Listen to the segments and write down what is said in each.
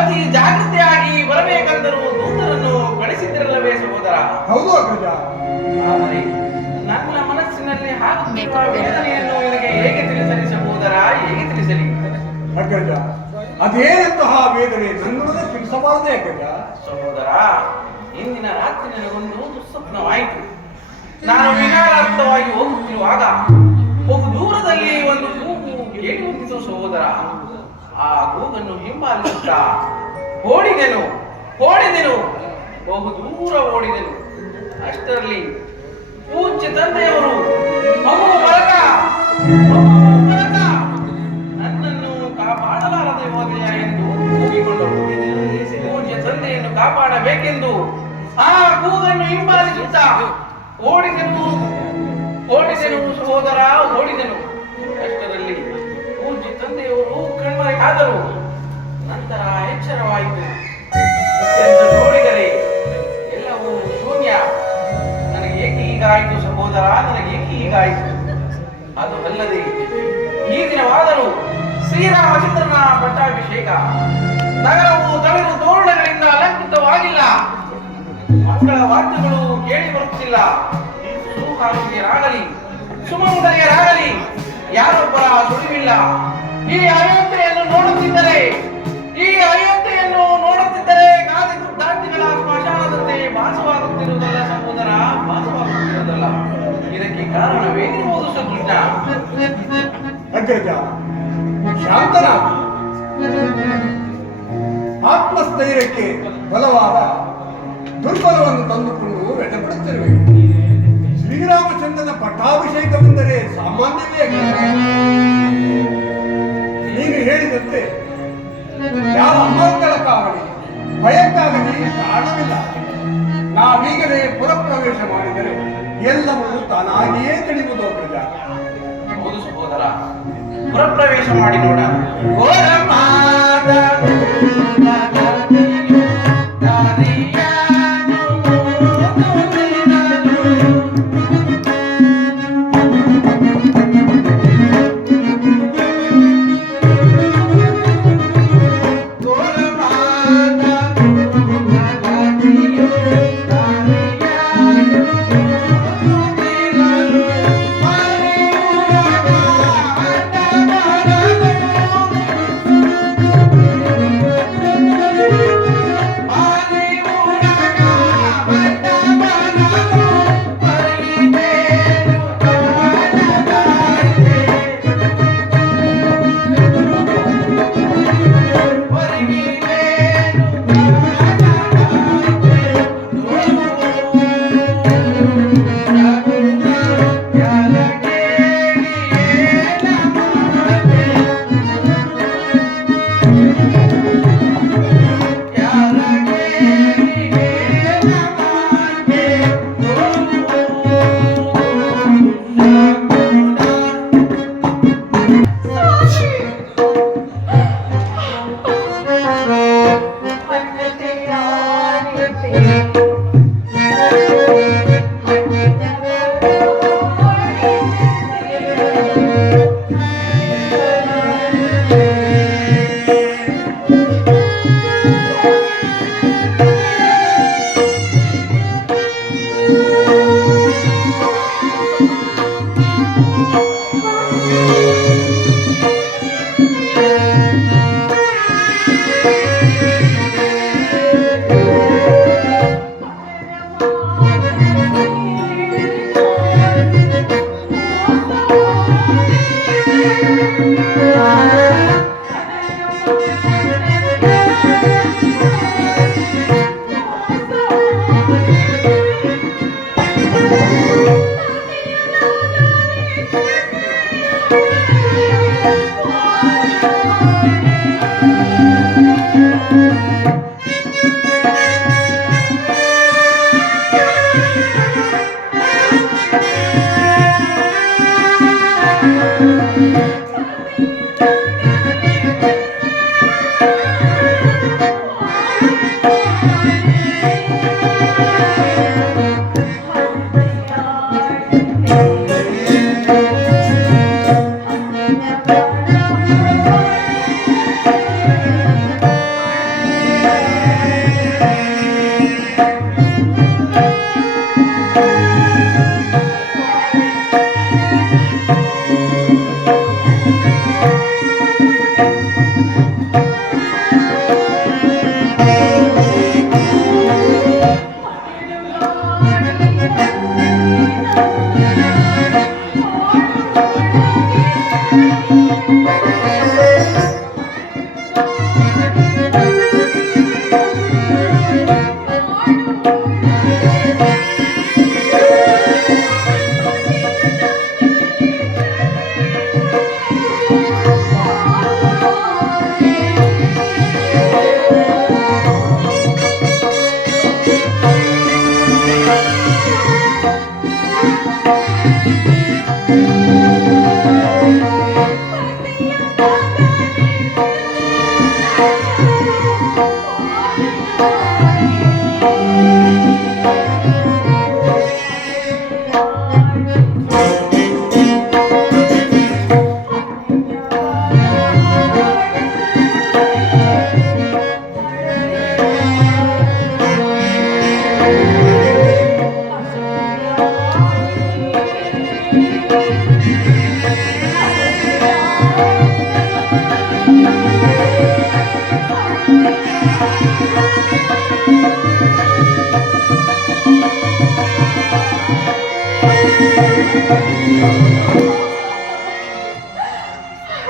ಅತಿ ಜಾಗೃತಿಯಾಗಿ ಬರಬೇಕೆಂದರೂ ದೂತರನ್ನು ಕಳಿಸಿದ್ದಿರಲ್ಲವೇ ಸಹೋದರ? ಹೌದು ಅಗ್ರಜ. ಆದರೆ ನನ್ನ ಮನಸ್ಸಿನಲ್ಲಿ ಆಗುತ್ತಿರುವ ವೇದನೆಯನ್ನು ನಿನಗೆ ಹೇಗೆ ತಿಳಿಸಲಿ ಸಹೋದರ, ಹೇಗೆ ತಿಳಿಸಲಿ? ಅಗ್ರಜ, ಅದೇನಂತಹ ವೇದನೆ ನನ್ನೊಡನೆ ತಿಳಿಸಬಾರದೆ ಅಗ್ರಜ. ಸಹೋದರ, ಇಂದಿನ ರಾತ್ರಿ ನನಗೊಂದು ದುಸ್ವಪ್ನವಾಯಿತು. ನಾನು ವಿಹಾರಾರ್ಥವಾಗಿ ಹೋಗುತ್ತಿರುವಾಗ ಬಹು ದೂರದಲ್ಲಿ ಒಂದು ಕೂಗು ಕೇಳಿ ಬಂದಿತು ಸಹೋದರ. ಆ ಕೂಗನ್ನು ಹಿಂಬಾಲಿಸುತ್ತಾ ಓಡಿದೆನು ಬಹು ದೂರ ಓಡಿದೆನು. ಅಷ್ಟರಲ್ಲಿ ಪೂಜ್ಯ ತಂದೆಯವರು ನನ್ನನ್ನು ಕಾಪಾಡಲಾರದೆ ಹೋದೆಯ ಎಂದು ಕೂಗಿಕೊಂಡರು. ಪೂಜ್ಯ ತಂದೆಯನ್ನು ಕಾಪಾಡಬೇಕೆಂದು ಆ ಕೂಗನ್ನು ಹಿಂಬಾಲಿಸುತ್ತಾ ಓಡಿದೆನು ಸಹೋದರ, ಓಡಿದೆನು. ಅಷ್ಟರಲ್ಲಿ ಪೂಜ್ಯ ತಂದೆಯವರು ಕಣ್ಮರೆಯಾದರು. ನಂತರ ಎಚ್ಚರವಾಯಿತು. ಎಂದು ನೋಡಿದರೆ ಎಲ್ಲವೂ ಶೂನ್ಯ. ನನಗೆ ಏಕೆ ಹೀಗಾಯಿತು ಸಹೋದರ, ನನಗೆ ಏಕೆ ಹೀಗಾಯಿತು? ಅದು ಅಲ್ಲದೆ ಈ ದಿನವಾದರೂ ಶ್ರೀರಾಮಚಂದ್ರನ ಪಟ್ಟಾಭಿಷೇಕ. ನಗರವು ತಳಿರು ತೋರಣಗಳಿಂದ ಅಲಂಕೃತವಾಗಿಲ್ಲ. ಮಂಗಳ ವಾದ್ಯಗಳು ಕೇಳಿ ಬರುತ್ತಿಲ್ಲ. ಸುಹಾಸಿಯರಾಗಲಿ ಸುಮಂಗಲಿಯರಾಗಲಿ ಯಾರೊಬ್ಬರ ಸುಳಿವಿಲ್ಲ. ಈ ಅಯೋಧ್ಯೆಯನ್ನು ನೋಡುತ್ತಿದ್ದರೆ ಗಾದಿ ವೃದ್ಧಾರ್ಥಿಗಳ ಸ್ಮಶಾನದಂತೆ ಭಾಸವಾಗುತ್ತಿರುವುದಲ್ಲ ಸಹೋದರ, ಭಾಸವಾಗುತ್ತಿರುವುದಲ್ಲ. ಇದಕ್ಕೆ ಕಾರಣವೇನಿರುವುದು ಸಕೃಷ್ಣ? ಅಗ್ರಜ, ಶಾಂತನ ಆತ್ಮಸ್ಥೈರ್ಯಕ್ಕೆ ಬಲವಾದ ದುರ್ಬಲವನ್ನು ತಂದುಕೊಂಡು ವ್ಯಥಪಡುತ್ತಿರುವೆ. ಶ್ರೀರಾಮಚಂದ್ರನ ಪಟ್ಟಾಭಿಷೇಕವೆಂದರೆ ಸಾಮಾನ್ಯವೇ. ನೀನು ಹೇಳಿದಂತೆ ಯಾವ ಅಮಂಗಳಕ್ಕಾಗಲಿ ಭಯಕ್ಕಾಗಲಿ ಕಾರಣವಿಲ್ಲ. ನಾವೀಗಲೇ ಪುರಪ್ರವೇಶ ಮಾಡಿದರೆ ಎಲ್ಲವೂ ತಾನಾಗಿಯೇ ತಿಳಿಯುವುದು ಅಗ್ರಜ. ಹೌದು ಸಹೋದರ, ಪುರಪ್ರವೇಶ ಮಾಡಿ ನೋಡ.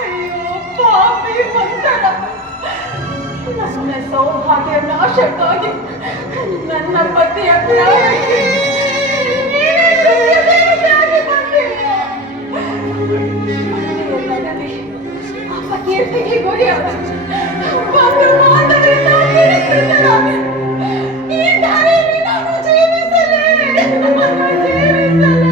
ಅಯ್ಯೋ ಪಾಪಿ ಮಂಗಳ, ನನ್ನ ಸೌಭಾಗ್ಯ ನಾಶಕ್ಕಾಗಿ ನನ್ನ ಪತಿಯ ಪ್ರಾಣಕ್ಕೆ ನೀನೇ ದುರ್ಗದೇವತೆಯಾಗಿ ಬಂದಿದ್ದೀಯ. ನನಗೆ ಅಪಕೀರ್ತಿಗೆ ಗುರಿಯಾದ ಒಂದು ಮಾತರಿಂದ ಕಿರಿಕಿರಿತನಾದೆ. ಈ ದಾರಿಯಲ್ಲಿ ನಾನು ಜೀವಿಸಲೇ, ನಾನು ಜೀವಿಸಲೇ.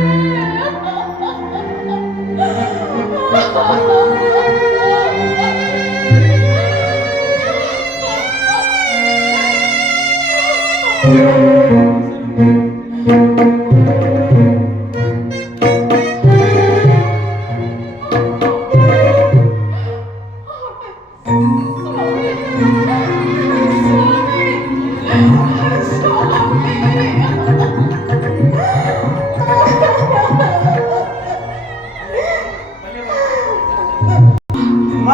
ಅಮ್ಮ,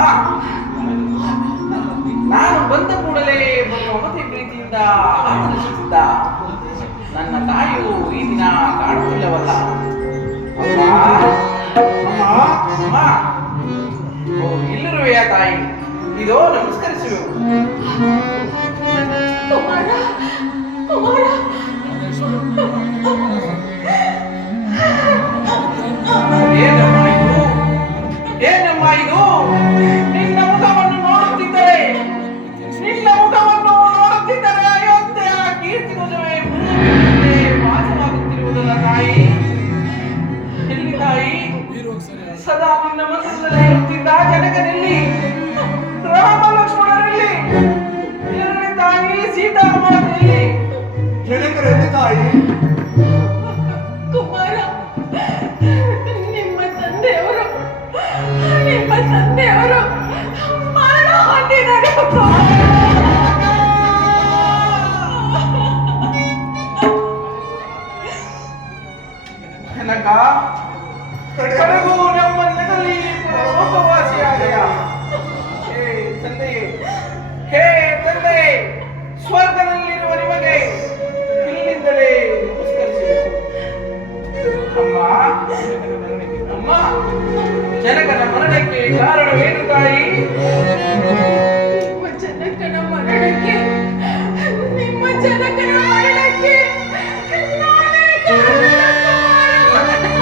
ನಾನು ಬಂದ ಕೂಡಲೇ ಮಮತೆ ಪ್ರೀತಿಯಿಂದ ಆನಂದಿಸುತ್ತಿದ್ದ ನನ್ನ ತಾಯಿಯು ಈ ದಿನ ಕಾಣುತ್ತಿಲ್ಲವಲ್ಲ. ಅಮ್ಮ, ಅಮ್ಮ, ಓ, ಇಲ್ಲಿರುವೆಯಾ ತಾಯಿ? ಇದೋ ನಮಸ್ಕರಿಸುವೆವು. ಕುಮಾರ, ಕುಮಾರ, ಏನಮ್ಮ ಇದು? ಏನಮ್ಮ ಇದು? ನಿನ್ನ ಮುಖವನ್ನು ನೋಡುತ್ತಿದ್ದರೆ, ನಿನ್ನ ಮುಖವನ್ನು ನೋಡುತ್ತಿದ್ದರೆ ಅಯೋಧ್ಯೆಯ ಕೀರ್ತಿಧ್ವಜವೇ ಮುಂದೆ ವಾಸವಾಗುತ್ತಿರುವುದಲ್ಲ ತಾಯಿ. ಎಲ್ಲಿ ತಾಯಿ? ಸದಾ ನಿನ್ನ ಮನಸ್ಸಿನಲ್ಲಿ ಇರುತ್ತಿದ್ದ ಜನಕನಲ್ಲಿ, ರಾಮ ಲಕ್ಷ್ಮಣರಲ್ಲಿ, ಎರಡನೇ ತಾಯಿ ಸೀತಾಮಾತೆಯಲ್ಲಿ. ಜನಕರಲ್ಲಿ ತಾಯಿ ಕುಮಾರ, ನಿಮ್ಮ ತಂದೆಯವರು ಮರಣ ಹೊಂದಿದ್ದಾರೆ. ಜನಕ, ಕಡೆಗೂ ನಮ್ಮ ನೆಗಲಿ ಲೋಕವಾಸಿಯಾದೆಯ. ಹೇ ತಂದೆ, ಹೇ ತಂದೆ, ಸ್ವರ್ಗದಲ್ಲಿರುವ ನಿಮಗೆ ಇಲ್ಲಿಂದಲೇ ನಮಸ್ಕರಿಸಬೇಕು. ಅಮ್ಮ, ಅಮ್ಮ, ಜನಕನ ಮರಣಕ್ಕೆ ಕಾರಣವೇನು ತಾಯಿ? ನಿಮ್ಮ ಜನಕನ ಮರಣಕ್ಕೆ ನಾನೇ ಕಾರಣ. ಜನಕನ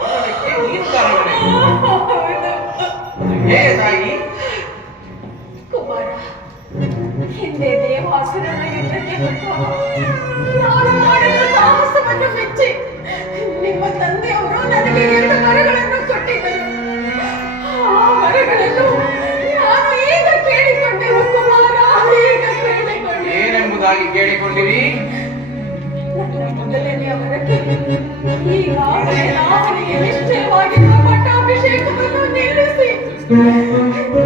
ಮರಣಕ್ಕೆ ನೀನು ಕಾರಣವೇ? ಹೇ ತಾಯಿ? ಕುಮಾರ, ಹಿಂದೆ ದೇವಾಸುರನ ಯುದ್ಧಕ್ಕೆ ಬಂದಾಗ ನಾನು ಮಾಡಿದ ಸಾಹಸವನ್ನು ಮೆಚ್ಚಿ ನಿಮ್ಮ ತಂದೆಯವರು ನನಗೆ 2 ಮರಗಳನ್ನು ಕೊಟ್ಟಿದ್ದರು. ಆ ಮರಗಳನ್ನು ನಾನು ಈಗ ಕೇಳಿಕೊಂಡೆವು ಕುಮಾರ, ಈಗ ಕೇಳಿಕೊಂಡೆ. ಏನೆಂಬುದಾಗಿ ಕೇಳಿಕೊಂಡಿರಿ? ನನ್ನ ಮೊದಲನೆಯ ಮರಕ್ಕೆ ಈಗಾಗಲೇ ರಾಮನಿಗೆ ನಿಶ್ಚಯವಾಗಿರುವ ಪಟ್ಟಾಭಿಷೇಕವನ್ನು ನಿಲ್ಲಿಸಿ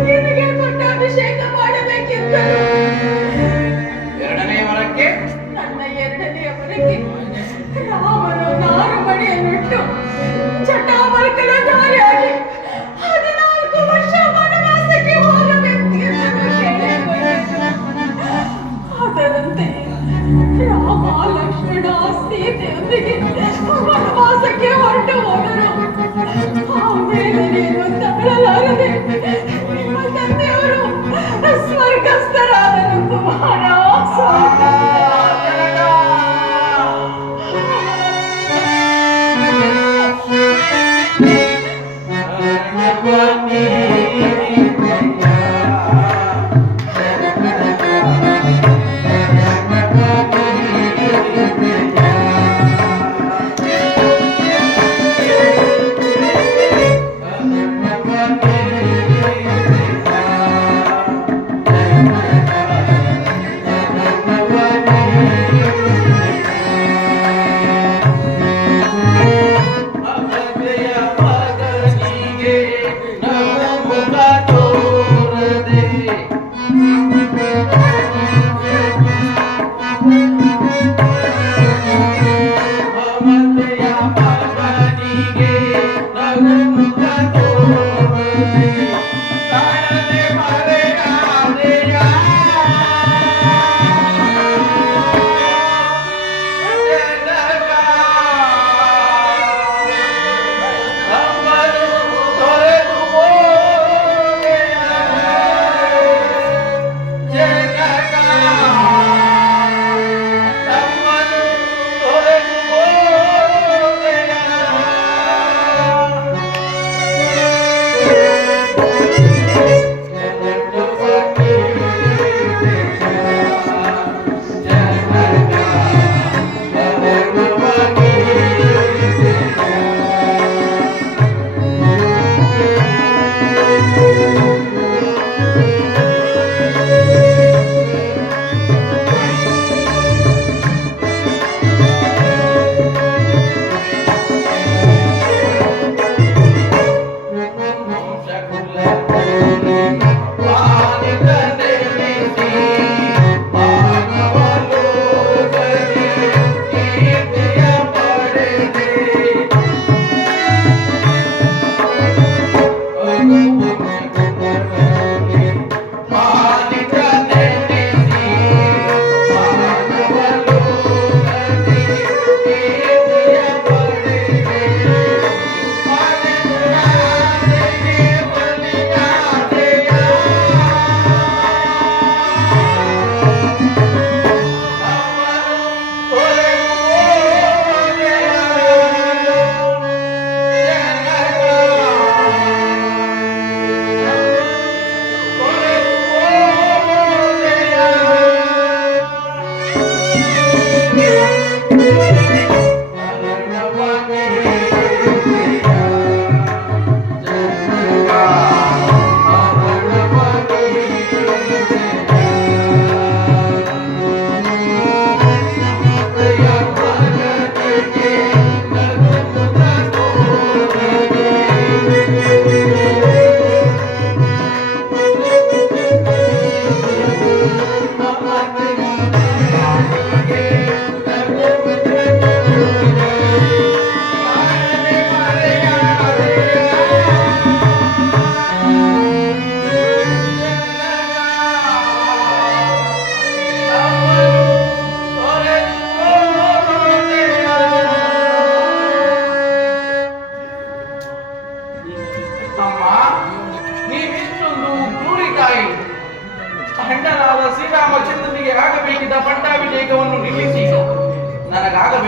ನಿನಗೆ ಪಟ್ಟಾಭಿಷೇಕ ಮಾಡಬೇಕಿದ್ದರು. ಎರಡನೇ ಮರಕ್ಕೆ? ನನ್ನ ಎರಡನೆಯ ಮರಕ್ಕೆ ರಾಮನು ನಾರುಮಡಿಯನ್ನಿಟ್ಟು ಚಟಾಮಲ್ಕನ ದಾರಿಯಾಗಿ 14 ವರ್ಷ ವನವಾಸಕ್ಕೆ ಹೋಗಬೇಕೆಂದು ಕೇಳಿಕೊಂಡೆನು. ಅದರಂತೆ ರಾಮ ಲಕ್ಷ್ಮಣ ಸೀತೆಯೊಂದಿಗೆ ವನವಾಸಕ್ಕೆ ಹೊರಟು ಹೋದರು. ಆಮೇಲೆ ನೀನು ತಾಳಲಾರದೆ ನಿಮ್ಮ ತಂದೆಯವರು ಸ್ವರ್ಗಸ್ಥರಾದರು ಕುಮಾರ.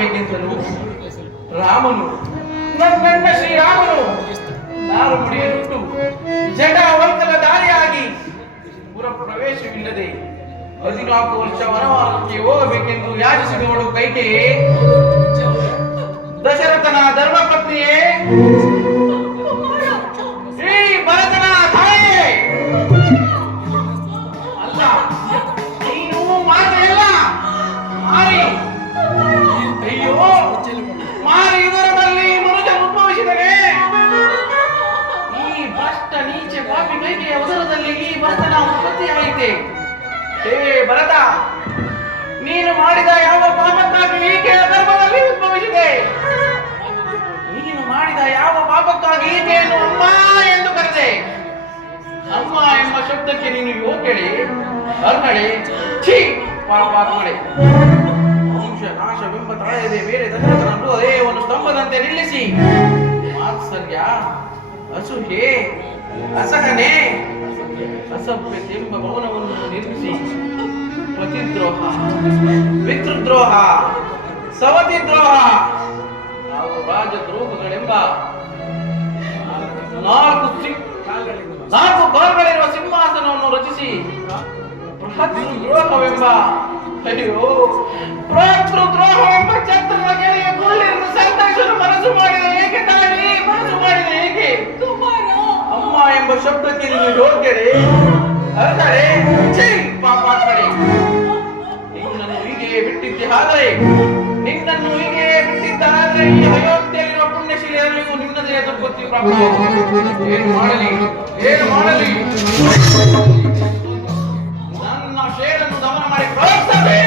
ಮಾಡಬೇಕೆಂತಲೂ ರಾಮನು ನನ್ನ ಶ್ರೀರಾಮನು ನಾರು ಮುಡಿಯನ್ನುಟ್ಟು ಜಟಾವಲ್ಕಲ ದಾರಿಯಾಗಿ ಪುರ ಪ್ರವೇಶವಿಲ್ಲದೆ 14 ವರ್ಷ ವನವಾಸಕ್ಕೆ ಹೋಗಬೇಕೆಂದು ಯಾಚಿಸಿದವಳು ಕೈಕೆಯೇ, ದಶರಥನ ಧರ್ಮಪತ್ನಿಯೇ, ಶ್ರೀ ಭರತನ ತಾಯೇ. ಅಲ್ಲ, ನೀನು ಮಾತೆಯಲ್ಲ ಮಾರಿ. ಅಯ್ಯೋ, ಮಾರಿ ಯುಗದಲ್ಲಿ ಮನುಜ ಉದ್ಭವಿಸಿದರೆ ಈ ಭ್ರಷ್ಟ ನೀಚ ಪಾಪಿ ಕೈಕೆಯ ಉದರದಲ್ಲಿ ಈ ಭರತನ ಉತ್ಪತ್ತಿಯಾಯಿತೆ. ಹೇ ಭರತ, ನೀನು ಮಾಡಿದ ಯಾವ ಪಾಪಕ್ಕಾಗಿ ಈಕೆಯ ಗರ್ಭದಲ್ಲಿ ಉದ್ಭವಿಸಿದೆ? ನೀನು ಮಾಡಿದ ಯಾವ ಪಾಪಕ್ಕಾಗಿ ಈಕೆಯನ್ನು ಅಮ್ಮ ಎಂದು ಕರೆದೆ? ಅಮ್ಮ ಎಂಬ ಶಬ್ದಕ್ಕೆ ನೀನು ಯೋಗ್ಯಳೆ, ಅರ್ಹಳೆ, ಛೀ ಪಾಪಾತ್ಮಳೆ. ವಂಶ ನಾಶವೆಂಬ ತಾಯದೆ ಬೇರೆ ದಶರಥನನ್ನು ಅದೇ ಒಂದು ಸ್ತಂಭದಂತೆ ನಿಲ್ಲಿಸಿ ಮಾತ್ಸರ್ಯ, ಅಸೂಹೆ, ಅಸಹನೆ, ಅಸಭ್ಯತೆಂಬ ಭವನವನ್ನು ನಿರ್ಮಿಸಿ ಪತಿದ್ರೋಹ, ಪಿತೃದ್ರೋಹ, ಸವತಿದ್ರೋಹ ಹಾಗೂ ರಾಜದ್ರೋಹಗಳೆಂಬ ನಾಲ್ಕು ಕಾಲುಗಳಿರುವ ಸಿಂಹಾಸನವನ್ನು ರಚಿಸಿ ಭ್ರಾತೃದ್ರೋಹವೆಂಬ ಭ್ರಾತೃದ್ರೋಹವೆಂಬ ಛತ್ರದ ಕೆಳಗೆ ಕುಳ್ಳಿರಲು ಸಂತೈಸಲು ಮನಸ್ಸು ಮಾಡಿದ ಏಕೆ ತಾಯಿ? ಮನಸ್ಸು ಮಾಡಿದ ಏಕೆ? ಅಮ್ಮ ಎಂಬ ಶಬ್ದಕ್ಕೆ ನೀನು ಯೋಗ್ಯರೇ, ಅರ್ಹರೇ, ಛೀ ಪಾಪಾತ್ಮರೇ. ನಿನ್ನನ್ನು ಹೀಗೆ ಬಿಟ್ಟಿದ್ದಾದರೆ ಈ ಅಯೋಧ್ಯೆಯಲ್ಲಿರುವ ಪುಣ್ಯಶೀಲೆಯಲ್ಲಿಯೂ ನಿನ್ನದೇ ದುರ್ಗತಿ ಪ್ರಾಪ್ತವಾಗುವುದು. ಏನು ಮಾಡಲಿ? ನನ್ನ ಶೇರನ್ನು ದಮನ ಮಾಡಿ ಪ್ರೋತ್ಸಾಹವೇ.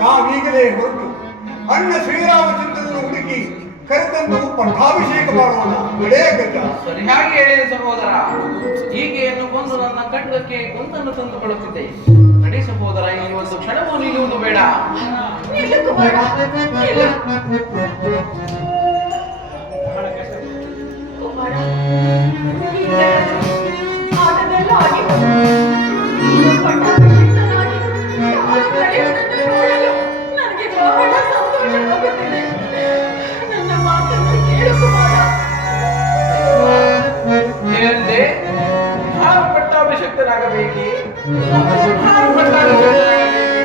ನಾವೀಗಲೇ ಹೊರಟು ಅಣ್ಣ ಶ್ರೀರಾಮಚಂದ್ರನನ್ನು ಹುಡುಕಿ ಕರೆತಂದು ಪಟ್ಟಾಭಿಷೇಕ ಮಾಡೋಣ. ನಡೇ ಗಜ. ಸರಿಯಾಗಿ ಹೇಳಿದೆ ಸಹೋದರ. ಈಕೆಯನ್ನು ಕೊಂದು ನನ್ನ ಖಡ್ಗಕ್ಕೆ ಕೊಂದನ್ನು ತಂದುಕೊಳ್ಳುತ್ತಿದ್ದೆ. ನಡೆ ಸಹೋದರ, ಈ ಒಂದು ಕ್ಷಣವೂ ನಿಲ್ಲುವುದು ಬೇಡ. ಏನಂದೆ? ಯಾರು ಪಟ್ಟಾಭಿಷಕ್ತನಾಗಬೇಕೆ? ಯಾರು ಪಟ್ಟಾಭಿಷಕ್ತನಾಗಬೇಕೆ?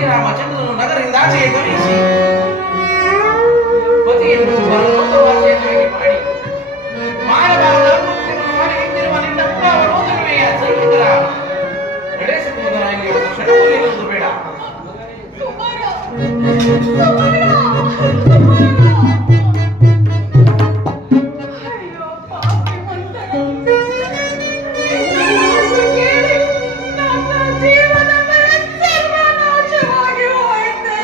ಶ್ರೀರಾಮಚಂದ್ರನು ನಗರಿಂದಾಚೆಗೆ ಕಳುಹಿಸಿ ಪತಿಯನ್ನು ಪರಲೋಕವಾಸಿಯನ್ನಾಗಿ ಮಾಡಿ ಮಾಡಬಾರದ ಕೃತ್ಯವನ್ನು ಮಾಡಿ ನಿಂತಿರುವ ನಿನ್ನ ಅವರೋಧನವೇ ಸೈನಿಕರ ನಡೆಸುವುದರ ಇಲ್ಲಿ ಒಂದು ಕ್ಷಣವೂ ನಿಲ್ಲುವುದು ಬೇಡ. ಕುಮಾರ ಅಯ್ಯೋ ಪಾಪಿ ಮಂತನು ಕೇಳಿ ನನ್ನ ಜೀವನವೇ ಸರ್ವನಾಶವಾಗಿ ಹೋಯಿತೆ.